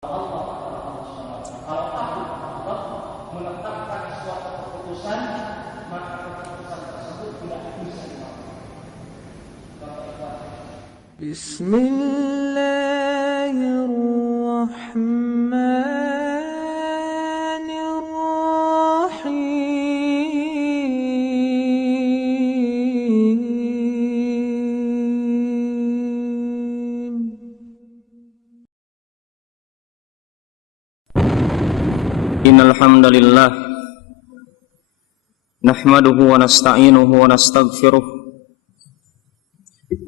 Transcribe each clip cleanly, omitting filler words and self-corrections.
Kalau takut Allah menetapkan suatu keputusan, maka keputusan tersebut tidak bisa dimaafkan. Innal hamdalillah nahmaduhu wa nasta'inuhu wa nastaghfiruh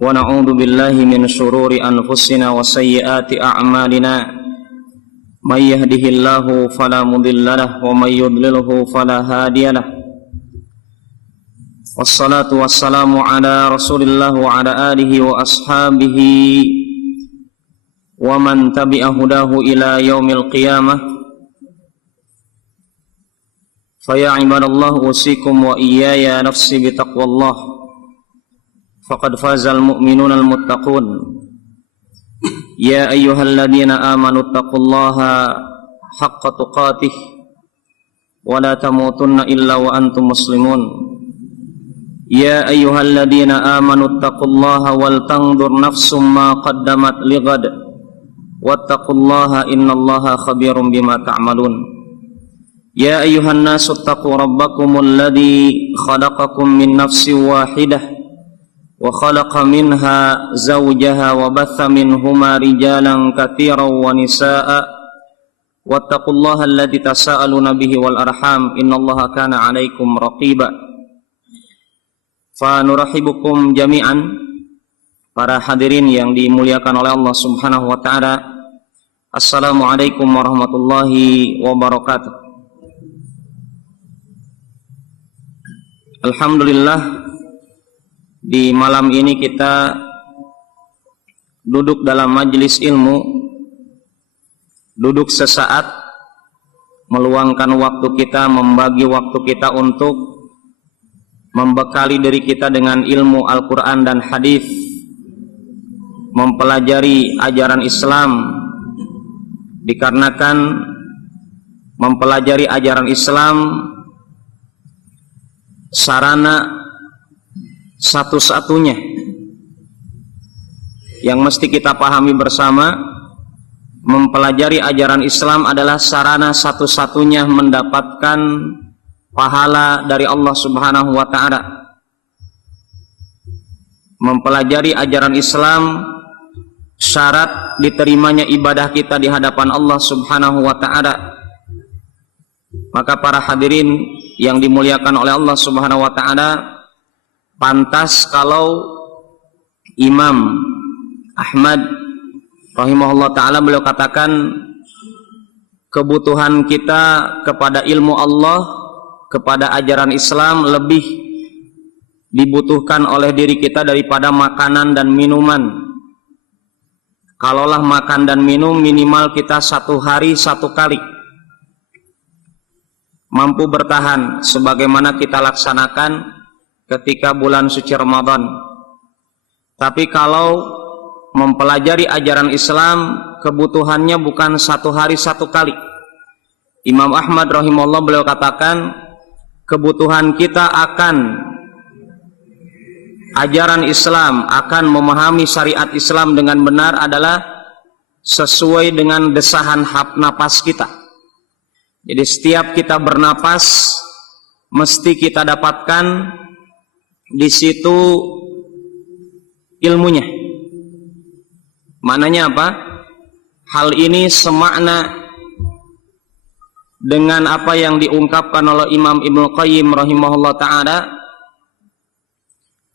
wa na'udzu billahi min shururi anfusina wa sayyiati a'malina may yahdihillahu fala mudilla lahu wa may yudlilhu fala hadiyalah. Wassalatu wassalamu ala Rasulillah wa ala alihi wa ashabihi wa man tabi'a hudahu ila yaumil qiyamah. Faya ibadallah usikum wa iyaya nafsi bitaqwallah faqad fazal mu'minuna al-muttaqun. Ya ayyuhalladzina amanu taqullaha haqqa tuqatih wa la tamutunna illa wa antum muslimun. Ya ayyuhalladzina amanu taqullaha wal tanzur nafsum ma qaddamat lighad wattaqullaha innallaha khabirum bima ta'malun. Ya ayyuhan nasu taqu rabbakumul ladzi khalaqakum min nafsin wahidah wa khalaqa minha zawjaha wa batha minhuma rijalan katsiran wa nisaa'a wattaqullaha alladzi tasaaluna bihi wal arham innallaha kana 'alaikum raqiba. Fa nurahibukum jami'an, para hadirin yang dimuliakan oleh Allah Subhanahu wa taala. Assalamualaikum warahmatullahi wabarakatuh. Alhamdulillah, di malam ini kita duduk dalam majelis ilmu, duduk sesaat, meluangkan waktu kita, membagi waktu kita untuk membekali diri kita dengan ilmu Al-Quran dan hadis, mempelajari ajaran Islam, dikarenakan mempelajari ajaran Islam sarana satu-satunya yang mesti kita pahami bersama. Mempelajari ajaran Islam adalah sarana satu-satunya mendapatkan pahala dari Allah Subhanahu wa ta'ala. Mempelajari ajaran Islam syarat diterimanya ibadah kita di hadapan Allah Subhanahu wa ta'ala. Maka para hadirin yang dimuliakan oleh Allah Subhanahu wa ta'ala, pantas kalau Imam Ahmad rahimahullah ta'ala beliau katakan kebutuhan kita kepada ilmu Allah, kepada ajaran Islam lebih dibutuhkan oleh diri kita daripada makanan dan minuman. Kalaulah makan dan minum minimal kita satu hari satu kali mampu bertahan sebagaimana kita laksanakan ketika bulan suci Ramadan. Tapi kalau mempelajari ajaran Islam, kebutuhannya bukan satu hari satu kali. Imam Ahmad rahimahullah beliau katakan kebutuhan kita akan ajaran Islam, akan memahami syariat Islam dengan benar adalah sesuai dengan desahan napas kita. Jadi setiap kita bernapas mesti kita dapatkan di situ ilmunya. Maknanya apa? Hal ini semakna dengan apa yang diungkapkan oleh Imam Ibnu Qayyim rahimahullah ta'ala.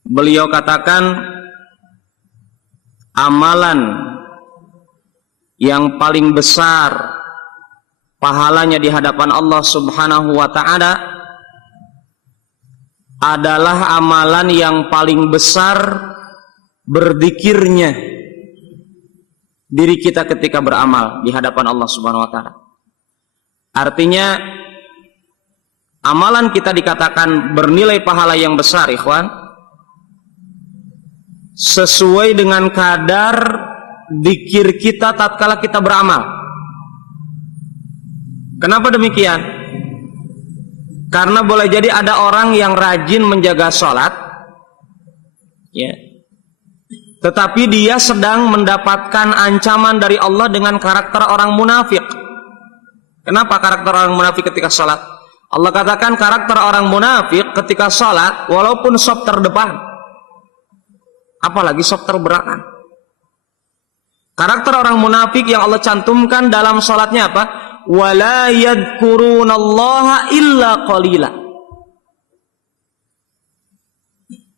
Beliau katakan amalan yang paling besar pahalanya di hadapan Allah Subhanahu wa ta'ala adalah amalan yang paling besar berzikirnya diri kita ketika beramal di hadapan Allah Subhanahu wa ta'ala. Artinya amalan kita dikatakan bernilai pahala yang besar, ikhwan, sesuai dengan kadar zikir kita tatkala kita beramal. Kenapa demikian? Karena boleh jadi ada orang yang rajin menjaga sholat, ya, tetapi dia sedang mendapatkan ancaman dari Allah dengan karakter orang munafik. Kenapa karakter orang munafik ketika sholat? Allah katakan karakter orang munafik ketika sholat, walaupun saf terdepan, apalagi saf terbelakang. Karakter orang munafik yang Allah cantumkan dalam sholatnya apa? Wala yadhkurunallaha illa qalila.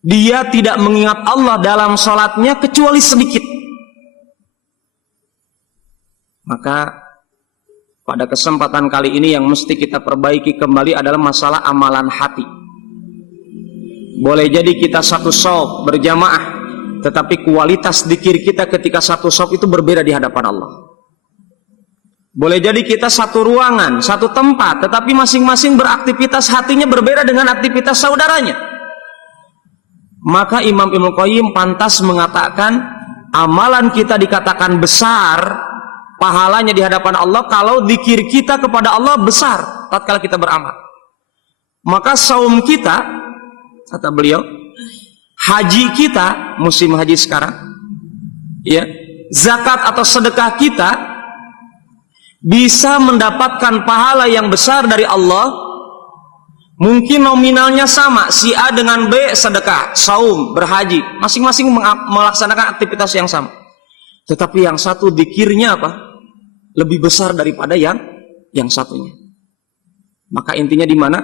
Dia tidak mengingat Allah dalam sholatnya kecuali sedikit. Maka pada kesempatan kali ini yang mesti kita perbaiki kembali adalah masalah amalan hati. Boleh jadi kita satu shaf berjamaah, tetapi kualitas dzikir kita ketika satu shaf itu berbeda di hadapan Allah. Boleh jadi kita satu ruangan, satu tempat, tetapi masing-masing beraktivitas hatinya berbeda dengan aktivitas saudaranya. Maka Imam Ibnu Qayyim pantas mengatakan amalan kita dikatakan besar pahalanya di hadapan Allah kalau dzikir kita kepada Allah besar tatkala kita beramal. Maka saum kita, kata beliau, haji kita, musim haji sekarang, ya, zakat atau sedekah kita bisa mendapatkan pahala yang besar dari Allah. Mungkin nominalnya sama, si A dengan B sedekah, saum, berhaji, masing-masing melaksanakan aktivitas yang sama. Tetapi yang satu dzikirnya apa? Lebih besar daripada yang satunya. Maka intinya di mana?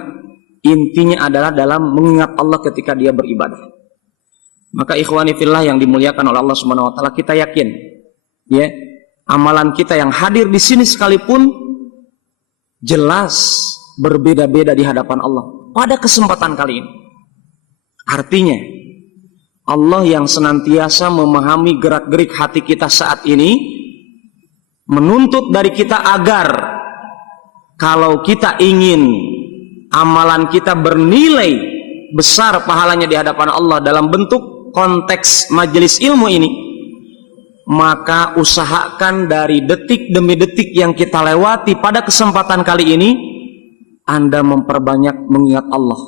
Intinya adalah dalam mengingat Allah ketika dia beribadah. Maka ikhwani fillah yang dimuliakan oleh Allah Subhanahu wa taala, kita yakin, ya, amalan kita yang hadir di sini sekalipun jelas berbeda-beda di hadapan Allah pada kesempatan kali ini. Artinya Allah yang senantiasa memahami gerak-gerik hati kita saat ini menuntut dari kita agar kalau kita ingin amalan kita bernilai besar pahalanya di hadapan Allah dalam bentuk konteks majelis ilmu ini, maka usahakan dari detik demi detik yang kita lewati pada kesempatan kali ini Anda memperbanyak mengingat Allah.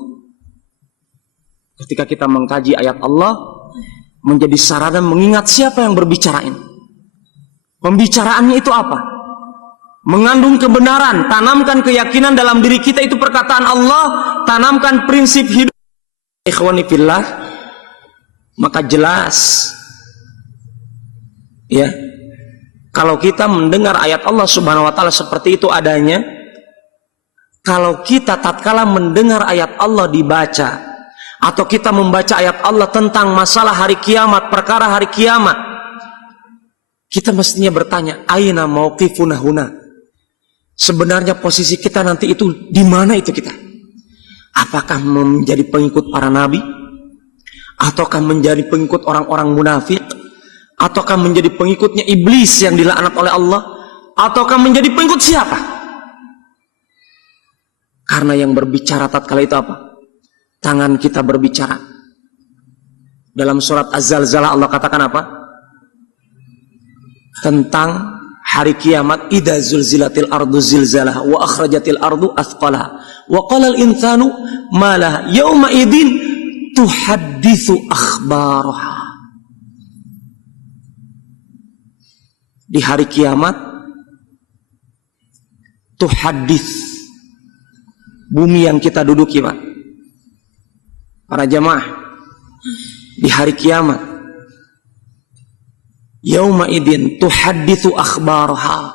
Ketika kita mengkaji ayat Allah, menjadi sarana mengingat siapa yang berbicara ini. Pembicaraannya itu apa? Mengandung kebenaran, tanamkan keyakinan dalam diri kita, itu perkataan Allah, tanamkan prinsip hidup. Ikhwani fillah, maka jelas, ya, kalau kita mendengar ayat Allah Subhanahu wa taala seperti itu adanya, kalau kita tatkala mendengar ayat Allah dibaca, atau kita membaca ayat Allah tentang masalah hari kiamat, perkara hari kiamat, kita mestinya bertanya, aina mauqifuna huna? Sebenarnya posisi kita nanti itu di mana itu kita? Apakah menjadi pengikut para nabi? Ataukah menjadi pengikut orang-orang munafik? Ataukah menjadi pengikutnya iblis yang dilaknat oleh Allah? Ataukah menjadi pengikut siapa? Karena yang berbicara tatkala itu apa? Tangan kita berbicara. Dalam surat Az-Zalzalah Allah katakan apa? Tentang hari kiamat, idza zulzilatil ardu zilzalaha wa akhrajatil ardu athqalaha wa qala al-insanu ma laha yauma idzin tuhadditsu akhbaraha. Di hari kiamat tuhaddits, bumi yang kita duduki, Pak, para jamaah, di hari kiamat yauma idzin tuhadditsu akhbaraha,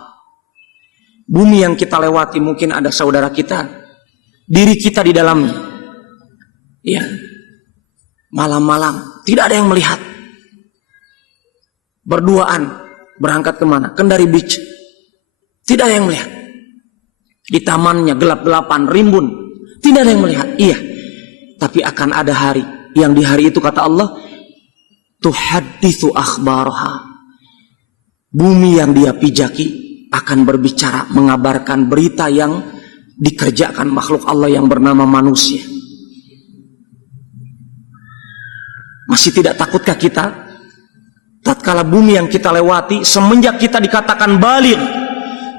bumi yang kita lewati mungkin ada saudara kita, diri kita di dalamnya, ya, malam-malam tidak ada yang melihat, berduaan berangkat kemana? Kendari Beach, tidak ada yang melihat. Di tamannya gelap-gelapan, rimbun, tidak ada yang melihat. Iya, tapi akan ada hari yang di hari itu kata Allah tuhadditsu akhbaraha, bumi yang dia pijaki akan berbicara, mengabarkan berita yang dikerjakan makhluk Allah yang bernama manusia. Masih tidak takutkah kita tatkala bumi yang kita lewati semenjak kita dikatakan baligh,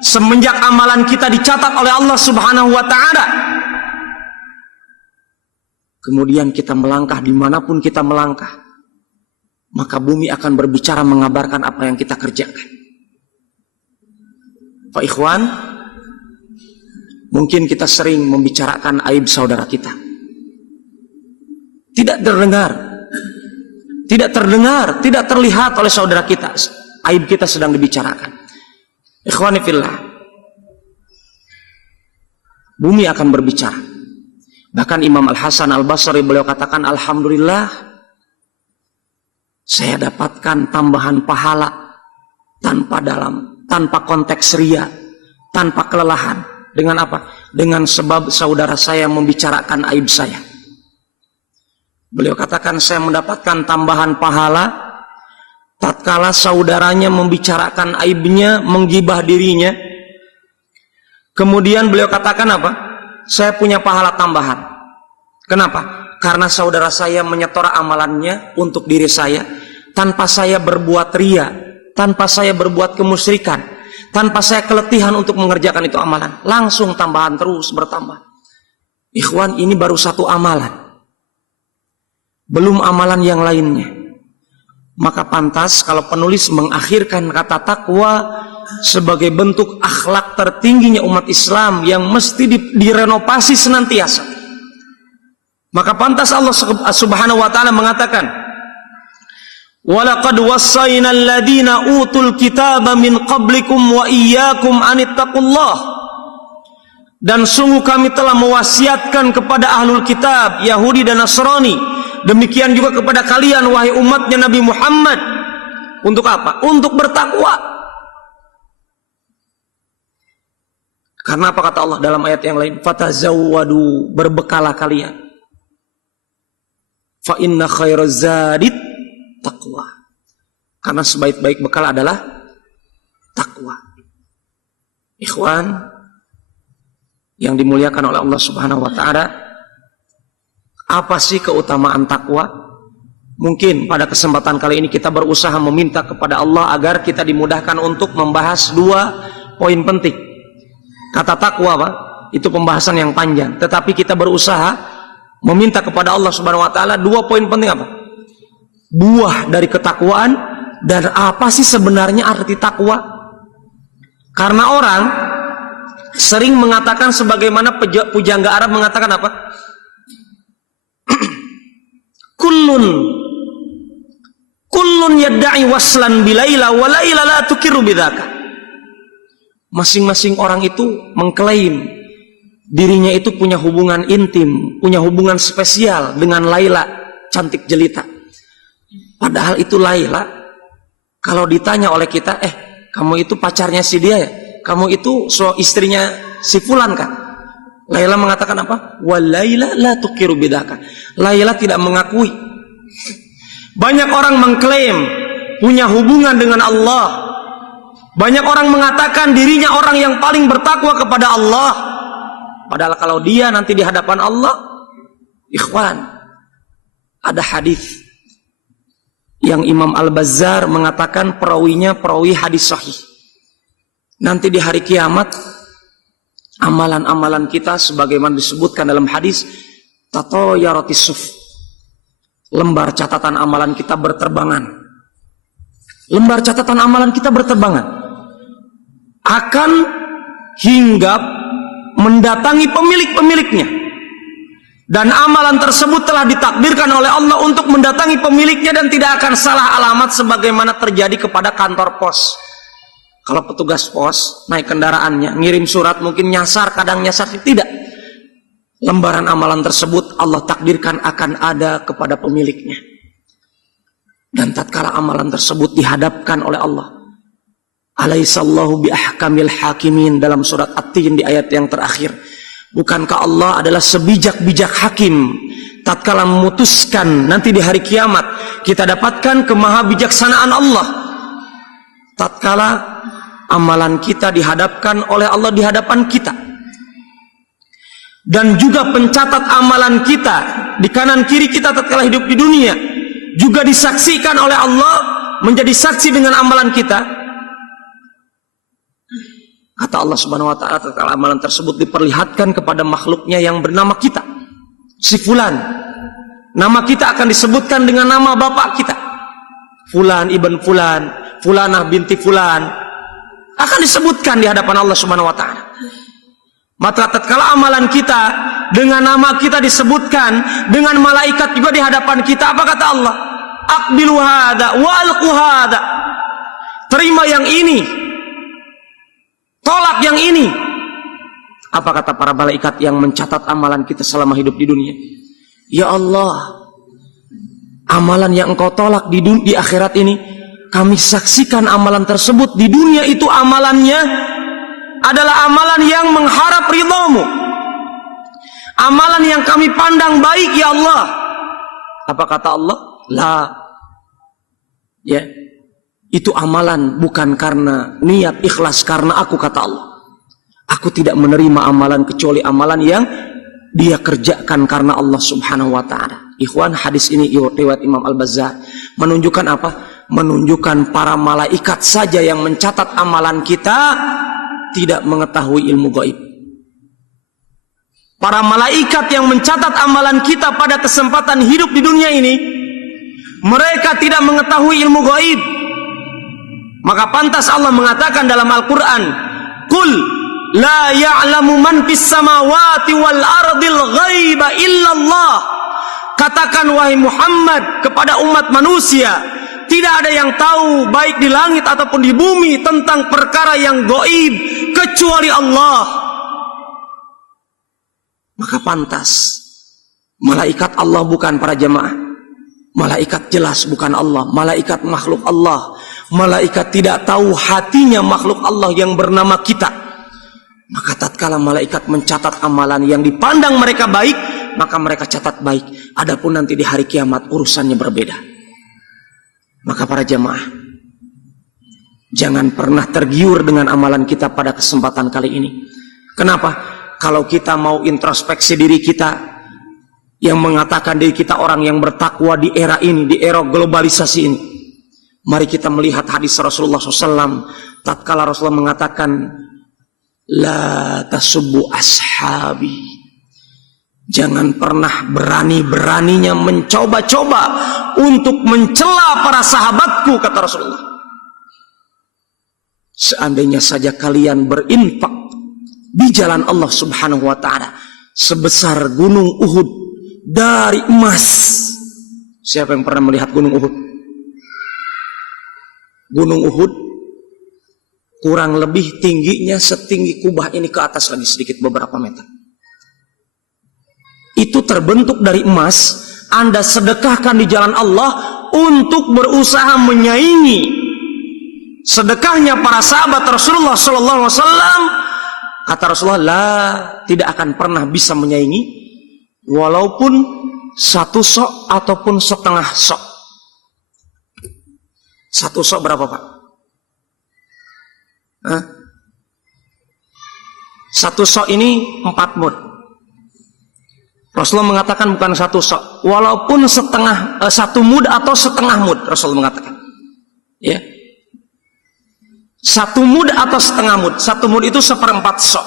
semenjak amalan kita dicatat oleh Allah Subhanahu wa ta'ala, kemudian kita melangkah dimanapun kita melangkah, maka bumi akan berbicara mengabarkan apa yang kita kerjakan. Pak Ikhwan, mungkin kita sering membicarakan aib saudara kita. Tidak terdengar, tidak terlihat oleh saudara kita. Aib kita sedang dibicarakan. Ikhwani fillah, bumi akan berbicara. Bahkan Imam Al-Hasan Al-Basri beliau katakan, alhamdulillah, saya dapatkan tambahan pahala tanpa konteks ria, tanpa kelelahan. Dengan apa? Dengan sebab saudara saya membicarakan aib saya. Beliau katakan, saya mendapatkan tambahan pahala tatkala saudaranya membicarakan aibnya, menggibah dirinya. Kemudian beliau katakan apa? Saya punya pahala tambahan. Kenapa? Karena saudara saya menyetor amalannya untuk diri saya, tanpa saya berbuat ria, tanpa saya berbuat kemusyrikan, tanpa saya keletihan untuk mengerjakan itu amalan. Langsung tambahan terus bertambah. Ikhwan, ini baru satu amalan, belum amalan yang lainnya. Maka pantas kalau penulis mengakhirkan kata takwa sebagai bentuk akhlak tertingginya umat Islam yang mesti direnovasi senantiasa. Maka pantas Allah Subhanahu wa ta'ala mengatakan, walaqad wassayna alladhina utul kitaba min qablikum wa iyyakum anittaqullah. Dan sungguh kami telah mewasiatkan kepada ahlul kitab, Yahudi dan Nasrani, demikian juga kepada kalian wahai umatnya Nabi Muhammad. Untuk apa? Untuk bertakwa. Karena apa kata Allah dalam ayat yang lain? Fatazawwadu, berbekalah kalian. Fa inna khairaz zadit taqwa. Karena sebaik-baik bekal adalah takwa. Ikhwan yang dimuliakan oleh Allah Subhanahu wa ta'ala, apa sih keutamaan takwa? Mungkin pada kesempatan kali ini kita berusaha meminta kepada Allah agar kita dimudahkan untuk membahas dua poin penting. Kata takwa, Pak, itu pembahasan yang panjang, tetapi kita berusaha meminta kepada Allah Subhanahu wa ta'ala dua poin penting. Apa? Buah dari ketakwaan, dan apa sih sebenarnya arti takwa? Karena orang sering mengatakan sebagaimana pujangga Arab mengatakan apa? Kullun yadda'i waslan bilaila wa laila la tukiru bidzaka. Masing-masing orang itu mengklaim dirinya itu punya hubungan intim, punya hubungan spesial dengan Laila, cantik jelita. Padahal itu Laila, kalau ditanya oleh kita, kamu itu pacarnya si dia ya? Kamu itu istrinya si fulan kan? Laila mengatakan apa? Wa Laila la tukiru bidzaka. Laila tidak mengakui. Banyak orang mengklaim punya hubungan dengan Allah. Banyak orang mengatakan dirinya orang yang paling bertakwa kepada Allah. Padahal kalau dia nanti di hadapan Allah, ikhwan, ada hadis yang Imam Al-Bazzar mengatakan perawinya perawi hadis sahih. Nanti di hari kiamat, amalan-amalan kita sebagaimana disebutkan dalam hadis, tatoyaratis suf, lembar catatan amalan kita berterbangan. Lembar catatan amalan kita berterbangan, akan hinggap mendatangi pemilik-pemiliknya, dan amalan tersebut telah ditakdirkan oleh Allah untuk mendatangi pemiliknya dan tidak akan salah alamat sebagaimana terjadi kepada kantor pos. Kalau petugas pos naik kendaraannya, ngirim surat, mungkin nyasar, kadang nyasar, tidak. Lembaran amalan tersebut Allah takdirkan akan ada kepada pemiliknya. Dan tatkala amalan tersebut dihadapkan oleh Allah, alaihissallahu biahkamil hakimin, dalam surat At-Tin di ayat yang terakhir, bukankah Allah adalah sebijak-bijak hakim? Tatkala memutuskan nanti di hari kiamat, kita dapatkan kemahabijaksanaan Allah. Tatkala amalan kita dihadapkan oleh Allah di hadapan kita, dan juga pencatat amalan kita di kanan kiri kita tatkala hidup di dunia juga disaksikan oleh Allah, menjadi saksi dengan amalan kita. Kata kata Allah Subhanahu wa taala, tatkala amalan tersebut diperlihatkan kepada makhluknya yang bernama kita, si fulan, nama kita akan disebutkan dengan nama bapak kita, fulan ibn fulan, fulanah binti fulan, akan disebutkan di hadapan Allah Subhanahu wa taala. Maka tatkala amalan kita dengan nama kita disebutkan, dengan malaikat juga di hadapan kita, apa kata Allah? Aqbilu hadza wa alqu hadza. Terima yang ini, tolak yang ini. Apa kata para malaikat yang mencatat amalan kita selama hidup di dunia? Ya Allah, amalan yang Engkau tolak di akhirat ini, kami saksikan amalan tersebut di dunia itu amalannya adalah amalan yang mengharap ridhamu, amalan yang kami pandang baik ya Allah. Apa kata Allah? La, ya, itu amalan bukan karena niat ikhlas karena aku, kata Allah. Aku tidak menerima amalan kecuali amalan yang dia kerjakan karena Allah Subhanahu wa taala. Ikhwan, hadis ini riwayat Imam Al-Bazzar menunjukkan apa? Menunjukkan para malaikat saja yang mencatat amalan kita tidak mengetahui ilmu gaib. Para malaikat yang mencatat amalan kita pada kesempatan hidup di dunia ini, mereka tidak mengetahui ilmu gaib. Maka pantas Allah mengatakan dalam Al-Quran, Qul la ya'lamu man fis samawati wal ardil ghaiba illallah. Katakan wahai Muhammad kepada umat manusia, tidak ada yang tahu baik di langit ataupun di bumi tentang perkara yang gaib kecuali Allah. Maka pantas malaikat Allah bukan para jamaah. Malaikat jelas bukan Allah. Malaikat makhluk Allah. Malaikat tidak tahu hatinya makhluk Allah yang bernama kita. Maka tatkala malaikat mencatat amalan yang dipandang mereka baik, maka mereka catat baik. Adapun nanti di hari kiamat urusannya berbeda. Maka para jamaah, jangan pernah tergiur dengan amalan kita pada kesempatan kali ini. Kenapa? Kalau kita mau introspeksi diri kita, yang mengatakan diri kita orang yang bertakwa di era ini, di era globalisasi ini, mari kita melihat hadis Rasulullah SAW. Tatkala Rasulullah mengatakan, La tasubbu ashabi. Jangan pernah berani-beraninya mencoba-coba untuk mencela para sahabatku, kata Rasulullah. Seandainya saja kalian berinfak di jalan Allah Subhanahu wa ta'ala sebesar gunung Uhud dari emas. Siapa yang pernah melihat gunung Uhud? Gunung Uhud kurang lebih tingginya setinggi Kubah ini ke atas lagi sedikit beberapa meter. Itu terbentuk dari emas. Anda sedekahkan di jalan Allah untuk berusaha menyaingi sedekahnya para sahabat Rasulullah SAW. Kata Rasulullah, la, tidak akan pernah bisa menyaingi walaupun satu sok ataupun setengah sok. Satu sok berapa, Pak? Hah? Satu sok ini 4 mud. Rasulullah mengatakan bukan satu sok, walaupun setengah, 1 mud atau setengah mud. Rasulullah mengatakan, ya, 1 mud atau setengah mud. 1 mud itu 1/4 sok.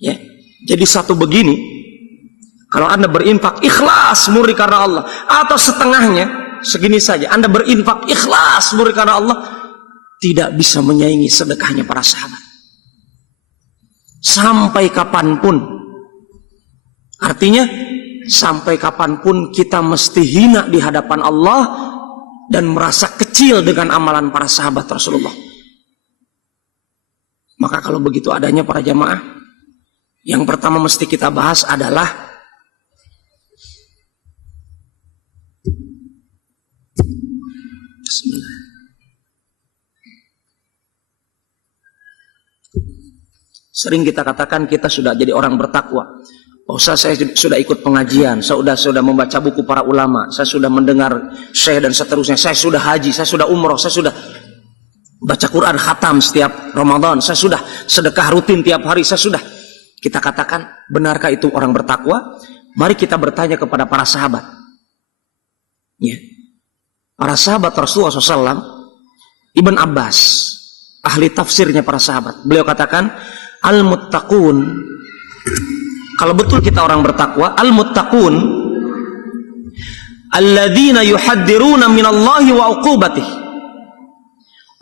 Ya, jadi 1 begini. Kalau Anda berinfak ikhlas murni karena Allah, atau setengahnya segini saja, Anda berinfak ikhlas murni karena Allah, tidak bisa menyaingi sedekahnya para sahabat. Sampai kapanpun. Artinya sampai kapanpun kita mesti hina di hadapan Allah dan merasa kecil dengan amalan para sahabat Rasulullah. Maka kalau begitu adanya para jamaah, yang pertama mesti kita bahas adalah Bismillah. Sering kita katakan kita sudah jadi orang bertakwa. Oh, saya sudah ikut pengajian, saya sudah membaca buku para ulama, saya sudah mendengar syekh dan seterusnya, saya sudah haji, saya sudah umroh, saya sudah baca Quran khatam setiap Ramadan, saya sudah sedekah rutin tiap hari, saya sudah. Kita katakan, benarkah itu orang bertakwa? Mari kita bertanya kepada para sahabat. Ya. Para sahabat Rasulullah SAW, Ibn Abbas ahli tafsirnya para sahabat. Beliau katakan, al-muttaqun, kalau betul kita orang bertakwa, al-muttaqun alladzina yuhaddiruna minallahi wa uqubatih.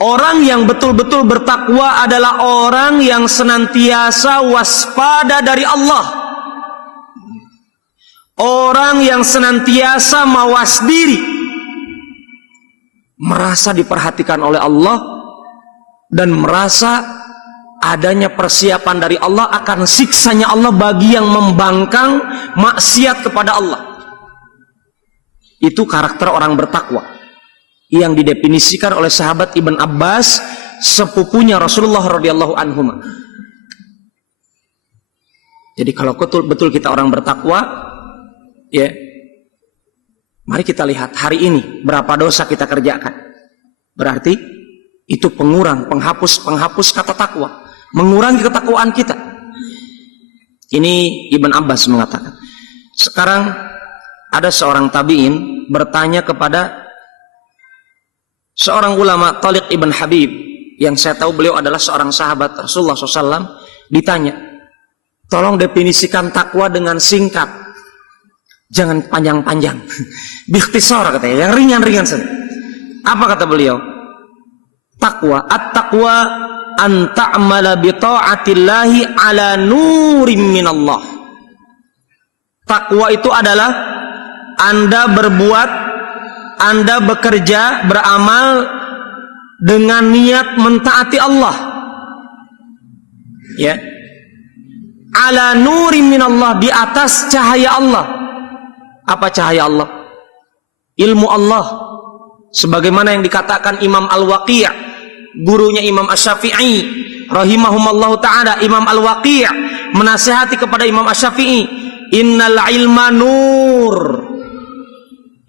Orang yang betul-betul bertakwa adalah orang yang senantiasa waspada dari Allah. Orang yang senantiasa mawas diri, merasa diperhatikan oleh Allah, dan merasa adanya persiapan dari Allah akan siksanya Allah bagi yang membangkang maksiat kepada Allah. Itu karakter orang bertakwa yang didefinisikan oleh sahabat Ibn Abbas, sepupunya Rasulullah radhiyallahu anhu. Jadi kalau betul kita orang bertakwa, ya, mari kita lihat hari ini berapa dosa kita kerjakan. Berarti itu penghapus kata takwa, mengurangi ketakwaan kita. Ini Ibn Abbas mengatakan. Sekarang ada seorang tabi'in bertanya kepada seorang ulama, Taliq ibn Habib, yang saya tahu beliau adalah seorang sahabat Rasulullah SAW. Ditanya, tolong definisikan takwa dengan singkat, jangan panjang-panjang. Bikhtisar katanya, yang ringan-ringan saja. Apa kata beliau? Takwa, at-taqwa an ta'mala bi ta'atillahi ala nurim minallah. Takwa itu adalah Anda bekerja, beramal dengan niat mentaati Allah. Ya. Ala nurim minallah, di atas cahaya Allah. Apa cahaya Allah? Ilmu Allah. Sebagaimana yang dikatakan Imam Al-Waqi', gurunya Imam Asy-Syafi'i rahimahumallahu taala. Imam Al-Waqi' menasihati kepada Imam Asy-Syafi'i, innal ilma nur.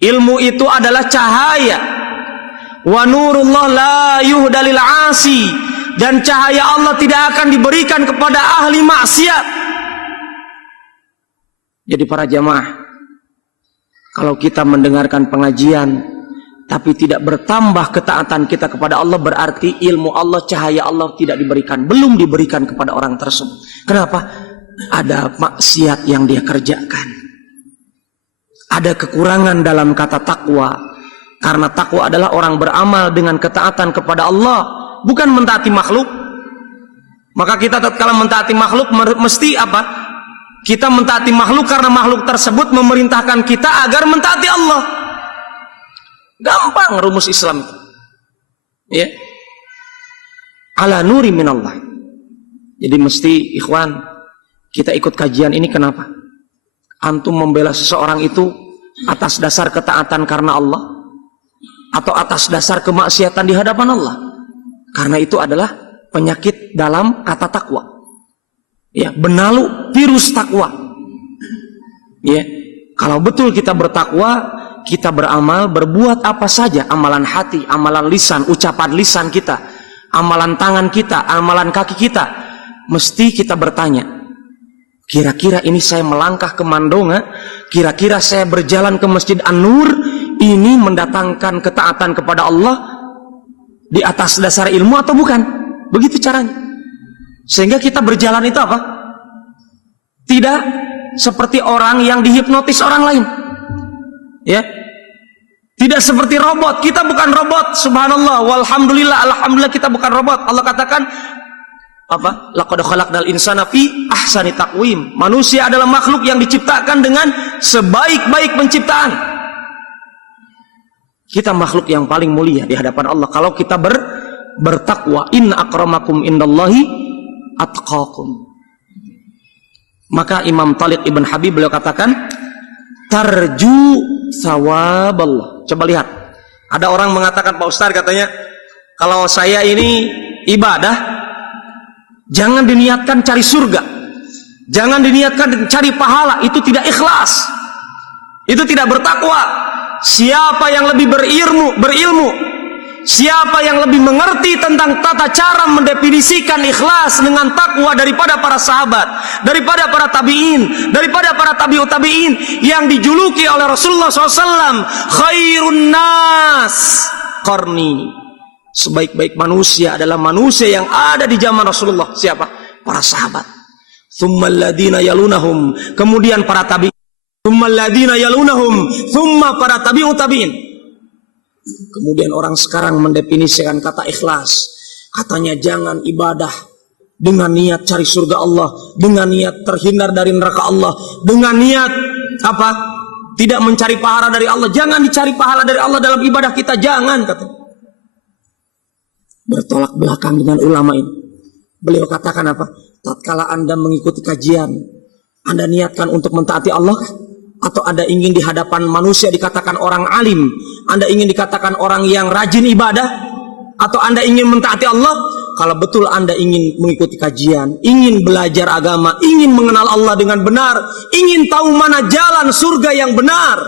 Ilmu itu adalah cahaya. Wa nurullah la yuhdalil asi. Dan cahaya Allah tidak akan diberikan kepada ahli maksiat. Jadi para jamaah, kalau kita mendengarkan pengajian tapi tidak bertambah ketaatan kita kepada Allah, berarti ilmu Allah, cahaya Allah tidak diberikan, belum diberikan kepada orang tersebut. Kenapa? Ada maksiat yang dia kerjakan. Ada kekurangan dalam kata takwa. Karena takwa adalah orang beramal dengan ketaatan kepada Allah, bukan mentaati makhluk. Maka kita tatkala mentaati makhluk mesti apa? Kita mentaati makhluk karena makhluk tersebut memerintahkan kita agar mentaati Allah. Gampang rumus Islam itu. Ya. Ala nuri minallah. Jadi mesti ikhwan, kita ikut kajian ini kenapa? Antum membela seseorang itu atas dasar ketaatan karena Allah atau atas dasar kemaksiatan di hadapan Allah? Karena itu adalah penyakit dalam kata takwa. Ya, benalu virus takwa. Ya, kalau betul kita bertakwa, kita beramal, berbuat apa saja, amalan hati, amalan lisan, ucapan lisan kita, amalan tangan kita, amalan kaki kita, mesti kita bertanya, kira-kira ini saya melangkah ke Mandonga, kira-kira saya berjalan ke Masjid An-Nur, ini mendatangkan ketaatan kepada Allah di atas dasar ilmu atau bukan? Begitu caranya. Sehingga kita berjalan itu apa? Tidak seperti orang yang dihipnotis orang lain. Ya. Tidak seperti robot. Kita bukan robot. Subhanallah, walhamdulillah, alhamdulillah kita bukan robot. Allah katakan apa? Laqad khalaqnal insana fi ahsani taqwim. Manusia adalah makhluk yang diciptakan dengan sebaik-baik penciptaan. Kita makhluk yang paling mulia di hadapan Allah kalau kita bertakwa. Inna akramakum indallahi atqakum. Maka Imam Taliq ibn Habib beliau katakan, tarju sawaballah. Coba lihat, ada orang mengatakan, Pak Ustaz katanya, kalau saya ini ibadah, jangan diniatkan cari surga, jangan diniatkan cari pahala, itu tidak ikhlas, itu tidak bertakwa. Siapa yang lebih berilmu, siapa yang lebih mengerti tentang tata cara mendefinisikan ikhlas dengan takwa daripada para sahabat, daripada para tabi'in, daripada para tabi'ut tabi'in yang dijuluki oleh Rasulullah SAW, khairun nas qarni. Sebaik-baik manusia adalah manusia yang ada di zaman Rasulullah. Siapa? Para sahabat. Tsummal ladzina yalunahum, kemudian para tabi'in. Tsummal ladzina yalunahum, tsumma para tabi'ut tabi'in. Kemudian orang sekarang mendefinisikan kata ikhlas. Katanya jangan ibadah dengan niat cari surga Allah, dengan niat terhindar dari neraka Allah, dengan niat apa? Tidak mencari pahala dari Allah. Jangan dicari pahala dari Allah dalam ibadah kita, jangan, kata. Bertolak belakang dengan ulama ini. Beliau katakan apa? Tatkala Anda mengikuti kajian, Anda niatkan untuk mentaati Allah, atau Anda ingin di hadapan manusia dikatakan orang alim, Anda ingin dikatakan orang yang rajin ibadah, atau Anda ingin mentaati Allah? Kalau betul Anda ingin mengikuti kajian, ingin belajar agama, ingin mengenal Allah dengan benar, ingin tahu mana jalan surga yang benar,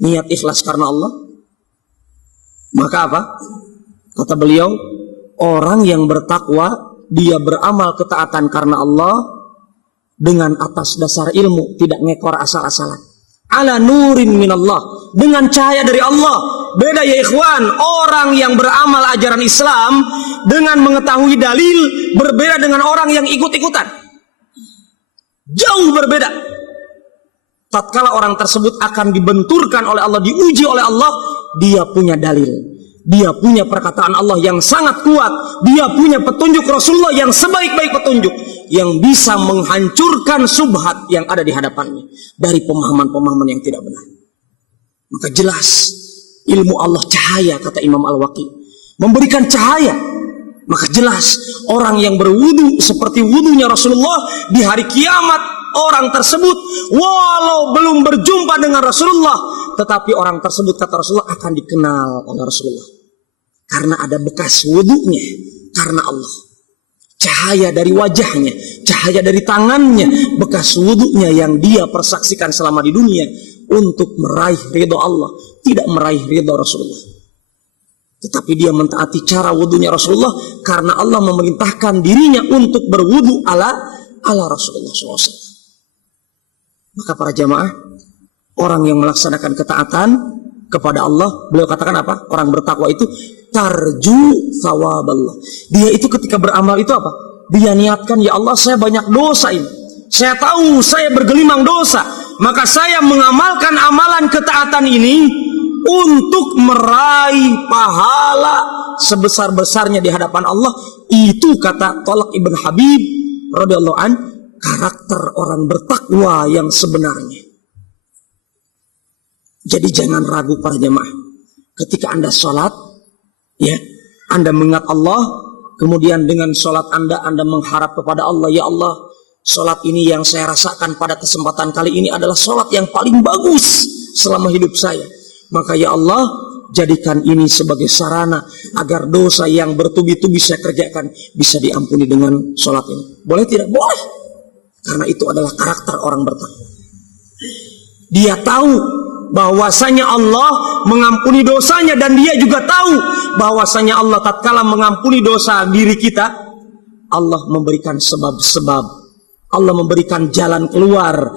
niat ikhlas karena Allah, maka apa? Kata beliau, orang yang bertakwa, dia beramal ketaatan karena Allah dengan atas dasar ilmu, tidak ngekor asal-asalan. Ala nurin minallah, dengan cahaya dari Allah. Beda ya ikhwan, orang yang beramal ajaran Islam dengan mengetahui dalil berbeda dengan orang yang ikut-ikutan. Jauh berbeda. Tatkala orang tersebut akan dibenturkan oleh Allah, diuji oleh Allah, dia punya dalil, dia punya perkataan Allah yang sangat kuat, dia punya petunjuk Rasulullah yang sebaik-baik petunjuk, yang bisa menghancurkan subhat yang ada di hadapannya dari pemahaman-pemahaman yang tidak benar. Maka jelas ilmu Allah cahaya, kata Imam Al-Waqi, memberikan cahaya. Maka jelas orang yang berwudu seperti wudunya Rasulullah di hari kiamat, orang tersebut walau belum berjumpa dengan Rasulullah, tetapi orang tersebut, kata Rasulullah, akan dikenal oleh Rasulullah karena ada bekas wudunya, karena Allah. Cahaya dari wajahnya, cahaya dari tangannya, bekas wudunya yang dia persaksikan selama di dunia untuk meraih ridho Allah, tidak meraih ridho Rasulullah. Tetapi dia mentaati cara wudunya Rasulullah karena Allah memerintahkan dirinya untuk berwudu ala Rasulullah SAW. Maka para jamaah, orang yang melaksanakan ketaatan kepada Allah, beliau katakan apa? Orang bertakwa itu tarju thawaballah. Dia itu ketika beramal itu apa? Dia niatkan, ya Allah, saya banyak dosa ini, saya tahu saya bergelimang dosa, maka saya mengamalkan amalan ketaatan ini untuk meraih pahala sebesar-besarnya di hadapan Allah. Itu kata Tolak Ibn Habib radhiyallahu an, karakter orang bertakwa yang sebenarnya. Jadi jangan ragu para jemaah, ketika Anda sholat, ya, Anda mengingat Allah, kemudian dengan sholat Anda mengharap kepada Allah, ya Allah, sholat ini yang saya rasakan pada kesempatan kali ini adalah sholat yang paling bagus selama hidup saya. Maka ya Allah, jadikan ini sebagai sarana agar dosa yang bertubi-tubi saya kerjakan bisa diampuni dengan sholat ini. Boleh tidak? Boleh. Karena itu adalah karakter orang bertakwa. Dia tahu bahwasanya Allah mengampuni dosanya, dan dia juga tahu bahwasanya Allah tatkala mengampuni dosa diri kita, Allah memberikan sebab-sebab, Allah memberikan jalan keluar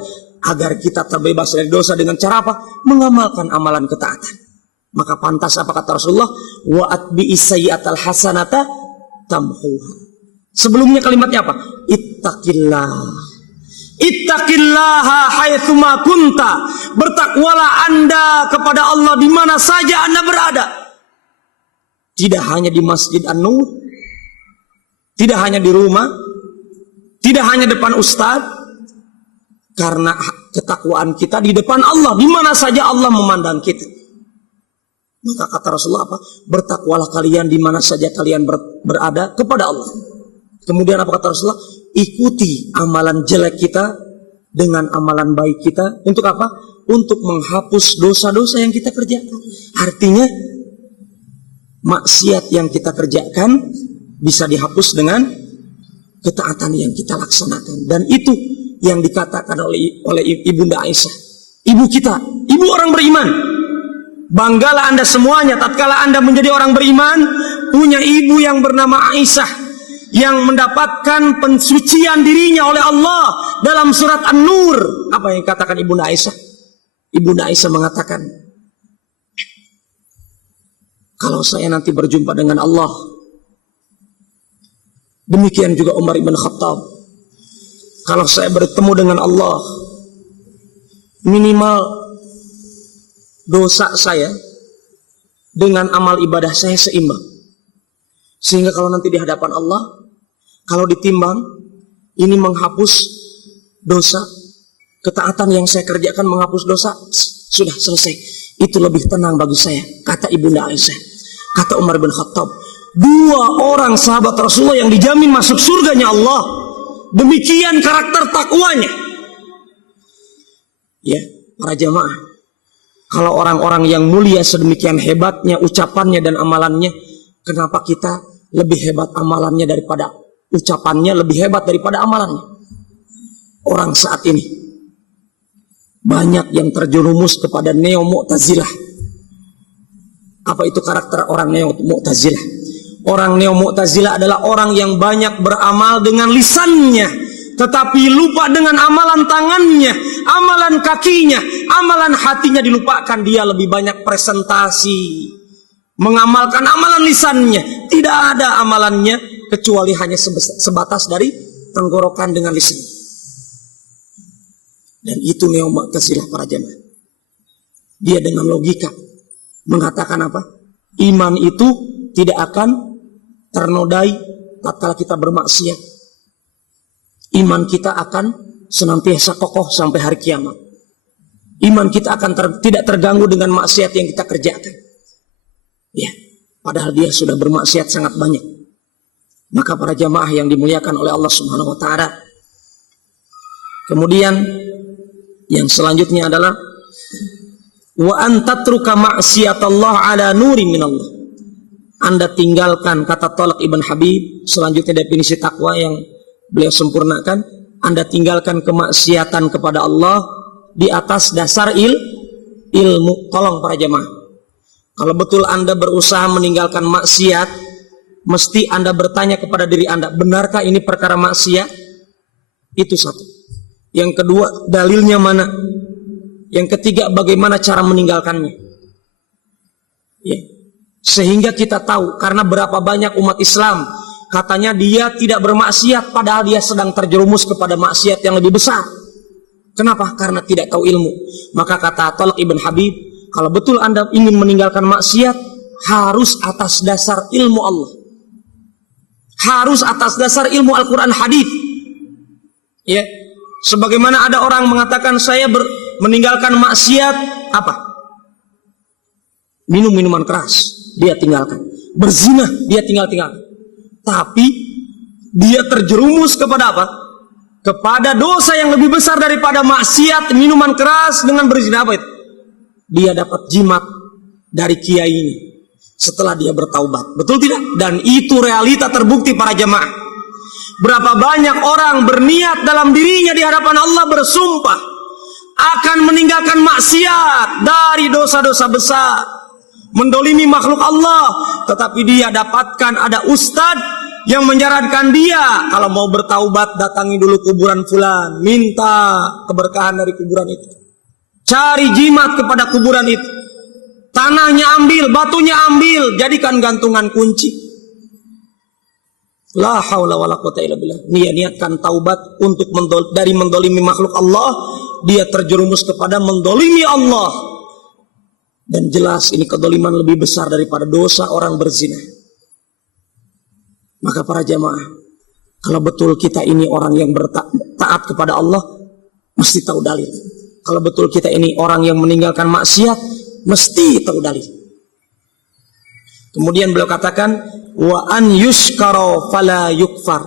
agar kita terbebas dari dosa dengan cara apa? Mengamalkan amalan ketaatan. Maka pantas apa kata Rasulullah? Wa atbi'is sayyi'atal hasanata tamhuha. Sebelumnya kalimatnya apa? Ittaqillah. Ittaqillaha haitsuma kunta. Bertakwalah Anda kepada Allah di mana saja Anda berada. Tidak hanya di Masjid An-Nur, tidak hanya di rumah, tidak hanya depan ustaz. Karena ketakwaan kita di depan Allah, di mana saja Allah memandang kita. Maka kata Rasulullah apa? Bertakwalah kalian di mana saja kalian berada kepada Allah. Kemudian apa kata Rasulullah? Ikuti amalan jelek kita dengan amalan baik kita. Untuk apa? Untuk menghapus dosa-dosa yang kita kerjakan. Artinya maksiat yang kita kerjakan bisa dihapus dengan ketaatan yang kita laksanakan. Dan itu yang dikatakan oleh Ibunda Aisyah, ibu kita, ibu orang beriman. Banggalah Anda semuanya tatkala Anda menjadi orang beriman, punya ibu yang bernama Aisyah, yang mendapatkan pensucian dirinya oleh Allah dalam surat An-Nur. Apa yang dikatakan Ibunda Aisyah? Ibunda Aisyah mengatakan, kalau saya nanti berjumpa dengan Allah. Demikian juga Umar ibn Khattab. Kalau saya bertemu dengan Allah, minimal dosa saya dengan amal ibadah saya seimbang. Sehingga kalau nanti di hadapan Allah, kalau ditimbang, ini menghapus dosa, ketaatan yang saya kerjakan menghapus dosa, sudah selesai. Itu lebih tenang bagi saya, kata Ibunda Aisyah. Kata Umar bin Khattab, 2 orang sahabat Rasulullah yang dijamin masuk surganya Allah. Demikian karakter takwanya. Ya, para jamaah, kalau orang-orang yang mulia sedemikian hebatnya ucapannya dan amalannya, kenapa kita lebih hebat amalannya daripada ucapannya, lebih hebat daripada amalannya? Orang saat ini banyak yang terjerumus kepada Neo Mu'tazilah. Apa itu karakter orang Neo Mu'tazilah? Orang Neo Mu'tazilah adalah orang yang banyak beramal dengan lisannya, tetapi lupa dengan amalan tangannya, amalan kakinya, amalan hatinya dilupakan. Dia lebih banyak presentasi, mengamalkan amalan lisannya. Tidak ada amalannya kecuali hanya sebatas dari tenggorokan dengan lisan. Dan itu Neo Mu'tazilah para jemaah. Dia dengan logika mengatakan apa? Iman itu tidak akan ternodai tatkala kita bermaksiat. Iman kita akan senantiasa kokoh sampai hari kiamat. Iman kita akan tidak terganggu dengan maksiat yang kita kerjakan. Ya, padahal dia sudah bermaksiat sangat banyak. Maka para jamaah yang dimuliakan oleh Allah Subhanahu wa taala. Kemudian yang selanjutnya adalah wa antatruka ma'siyatallah ala nuri minallah. Anda tinggalkan, kata Thalaq ibn Habib, selanjutnya definisi takwa yang beliau sempurnakan, Anda tinggalkan kemaksiatan kepada Allah di atas dasar ilmu. Tolong para jemaah, kalau betul Anda berusaha meninggalkan maksiat, mesti Anda bertanya kepada diri Anda, benarkah ini perkara maksiat? Itu satu. Yang kedua, dalilnya mana? Yang ketiga, bagaimana cara meninggalkannya? Ya. Sehingga kita tahu, karena berapa banyak umat Islam katanya dia tidak bermaksiat, padahal dia sedang terjerumus kepada maksiat yang lebih besar. Kenapa? Karena tidak tahu ilmu. Maka kata Thalaq ibn Habib, kalau betul Anda ingin meninggalkan maksiat, harus atas dasar ilmu Allah, harus atas dasar ilmu Al-Quran hadis. Ya, sebagaimana ada orang mengatakan saya meninggalkan maksiat apa? Minum minuman keras, dia tinggalkan. Berzina, dia tinggalkan. Tapi dia terjerumus kepada apa? Kepada dosa yang lebih besar daripada maksiat minuman keras dengan berzina. Apa itu? Dia dapat jimat dari kiai ini setelah dia bertaubat. Betul tidak? Dan itu realita terbukti para jemaah. Berapa banyak orang berniat dalam dirinya di hadapan Allah bersumpah akan meninggalkan maksiat dari dosa-dosa besar, mendolimi makhluk Allah, tetapi dia dapatkan ada ustadz yang menyarankan dia, kalau mau bertaubat datangi dulu kuburan fulan, minta keberkahan dari kuburan itu, cari jimat kepada kuburan itu, tanahnya ambil, batunya ambil, jadikan gantungan kunci. La haula wala quwata illa billah. Dia niatkan taubat untuk dari mendolimi makhluk Allah, dia terjerumus kepada mendolimi Allah. Dan jelas ini kedoliman lebih besar daripada dosa orang berzina. Maka para jamaah, kalau betul kita ini orang yang taat kepada Allah, mesti tahu dalil. Kalau betul kita ini orang yang meninggalkan maksiat, mesti tahu dalil. Kemudian beliau katakan, wa an yuskara fala yukfar.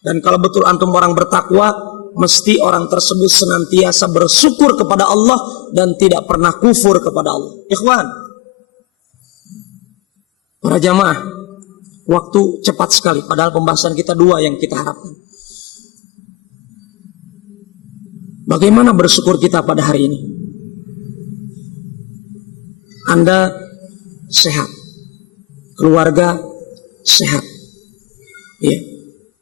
Dan kalau betul antum orang bertakwa, mesti orang tersebut senantiasa bersyukur kepada Allah dan tidak pernah kufur kepada Allah. Ikhwan, para jamaah, waktu cepat sekali, padahal pembahasan kita 2 yang kita harapkan. Bagaimana bersyukur kita pada hari ini? Anda sehat, keluarga sehat, ya,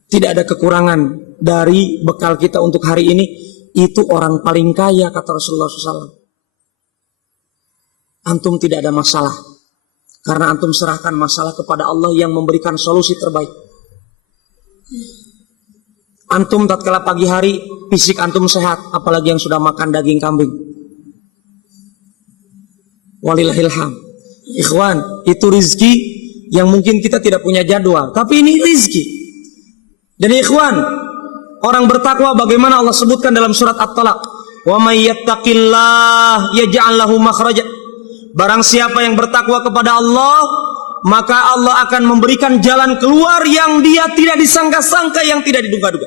tidak ada kekurangan dari bekal kita untuk hari ini. Itu orang paling kaya, kata Rasulullah SAW. Antum tidak ada masalah. Karena antum serahkan masalah kepada Allah yang memberikan solusi terbaik. Antum tatkala pagi hari fisik antum sehat, apalagi yang sudah makan daging kambing. Walillahilham. Ikhwan, itu rizki yang mungkin kita tidak punya jadwal, tapi ini rizki. Dan ikhwan, orang bertakwa bagaimana Allah sebutkan dalam surat At-Talaq, wa may yattaqillah yaj'al lahu makhraja. Barang siapa yang bertakwa kepada Allah, maka Allah akan memberikan jalan keluar yang dia tidak disangka-sangka, yang tidak diduga-duga.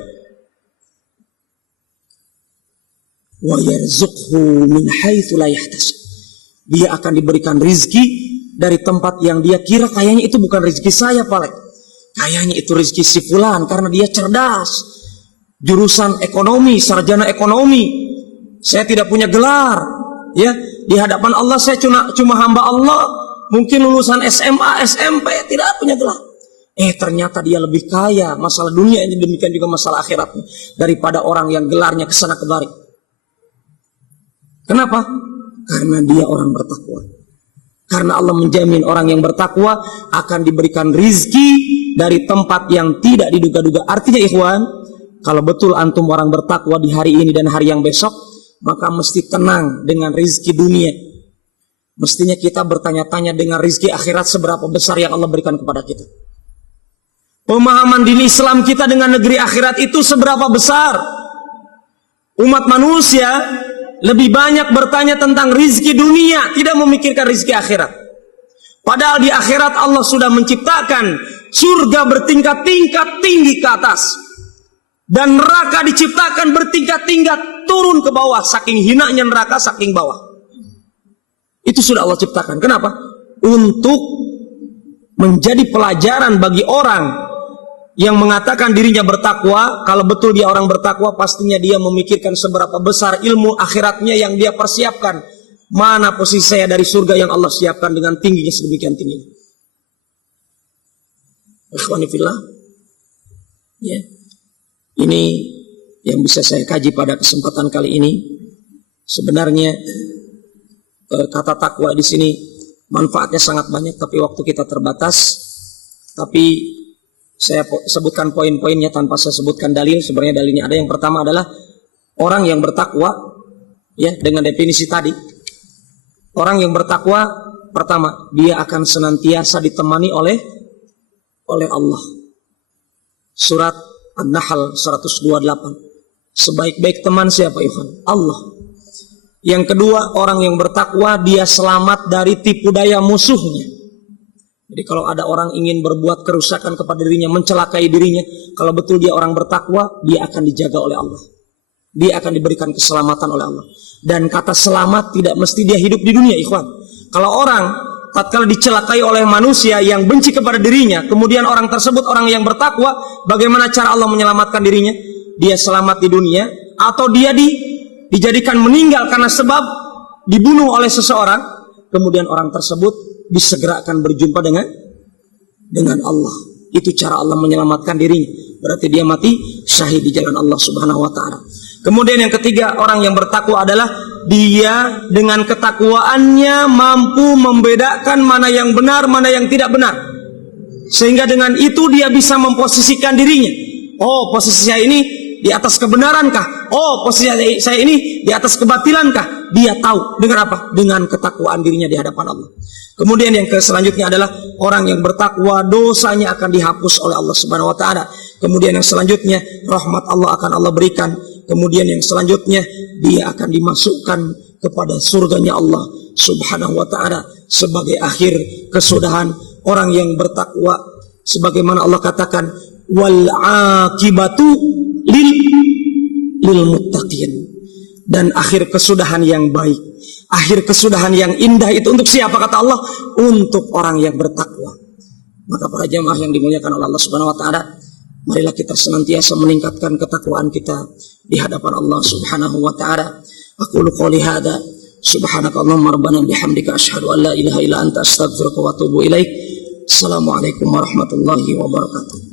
Wa yarzuqhu min haitsu la yahtasib. Dia akan diberikan rizki dari tempat yang dia kira kayaknya itu bukan rizki saya, Pak. Kayaknya itu rizki si fulan karena dia cerdas. Jurusan ekonomi, sarjana ekonomi. Saya tidak punya gelar. Ya, di hadapan Allah saya cuma hamba Allah, mungkin lulusan SMA, SMP, tidak punya gelar. Ternyata dia lebih kaya masalah dunia ini, demikian juga masalah akhiratnya daripada orang yang gelarnya kesana kemari. Kenapa? Karena dia orang bertakwa. Karena Allah menjamin orang yang bertakwa akan diberikan rizki dari tempat yang tidak diduga-duga. Artinya ikhwan, kalau betul antum orang bertakwa di hari ini dan hari yang besok, maka mesti tenang dengan rizki dunia. Mestinya kita bertanya-tanya dengan rizki akhirat seberapa besar yang Allah berikan kepada kita. Pemahaman dini Islam kita dengan negeri akhirat itu seberapa besar. Umat manusia lebih banyak bertanya tentang rizki dunia, tidak memikirkan rizki akhirat. Padahal di akhirat Allah sudah menciptakan surga bertingkat-tingkat tinggi ke atas. Dan neraka diciptakan bertingkat-tingkat turun ke bawah. Saking hinanya neraka, saking bawah. Itu sudah Allah ciptakan. Kenapa? Untuk menjadi pelajaran bagi orang yang mengatakan dirinya bertakwa. Kalau betul dia orang bertakwa, pastinya dia memikirkan seberapa besar ilmu akhiratnya yang dia persiapkan. Mana posisi saya dari surga yang Allah siapkan dengan tingginya sedemikian tinggi. Ikhwani fillah. Ya. Ini yang bisa saya kaji pada kesempatan kali ini. Sebenarnya kata takwa di sini manfaatnya sangat banyak, tapi waktu kita terbatas. Tapi saya sebutkan poin-poinnya tanpa saya sebutkan dalil. Sebenarnya dalilnya ada. Yang pertama adalah orang yang bertakwa, ya, dengan definisi tadi. Orang yang bertakwa, pertama, dia akan senantiasa ditemani oleh Allah. Surat An-Nahl 128. Sebaik-baik teman siapa, Ikhwan? Allah. Yang kedua, orang yang bertakwa dia selamat dari tipu daya musuhnya. Jadi kalau ada orang ingin berbuat kerusakan kepada dirinya, mencelakai dirinya, kalau betul dia orang bertakwa, dia akan dijaga oleh Allah. Dia akan diberikan keselamatan oleh Allah. Dan kata selamat tidak mesti dia hidup di dunia, Ikhwan. Kalau orang tatkala dicelakai oleh manusia yang benci kepada dirinya, kemudian orang tersebut orang yang bertakwa, bagaimana cara Allah menyelamatkan dirinya? Dia selamat di dunia, atau dia dijadikan meninggal karena sebab dibunuh oleh seseorang, kemudian orang tersebut disegerakan berjumpa dengan Allah. Itu cara Allah menyelamatkan dirinya. Berarti dia mati syahid di jalan Allah Subhanahu wa taala. Kemudian yang ketiga, orang yang bertakwa adalah dia dengan ketakwaannya mampu membedakan mana yang benar, mana yang tidak benar. Sehingga dengan itu dia bisa memposisikan dirinya. Oh, posisi saya ini di atas kebenarankah? Oh, posisi saya ini di atas kebatilankah? Dia tahu. Dengan apa? Dengan ketakwaan dirinya di hadapan Allah. Kemudian yang selanjutnya adalah orang yang bertakwa, dosanya akan dihapus oleh Allah Subhanahu wa taala. Kemudian yang selanjutnya, rahmat Allah akan Allah berikan. Kemudian yang selanjutnya, dia akan dimasukkan kepada surganya Allah Subhanahu wa taala sebagai akhir kesudahan orang yang bertakwa. Sebagaimana Allah katakan, wal akibatu lil muttaqin. Dan akhir kesudahan yang baik, akhir kesudahan yang indah itu untuk siapa, kata Allah? Untuk orang yang bertakwa. Maka para jamaah yang dimuliakan oleh Allah Subhanahu wa taala, marilah kita senantiasa meningkatkan ketakwaan kita di hadapan Allah Subhanahu wa taala. Aqulu qouli hadza, subhanakallahumma rabbana bihamdika asyhadu an la ilaha illa anta astaghfiruka wa atubu ilaik. Assalamualaikum warahmatullahi wabarakatuh.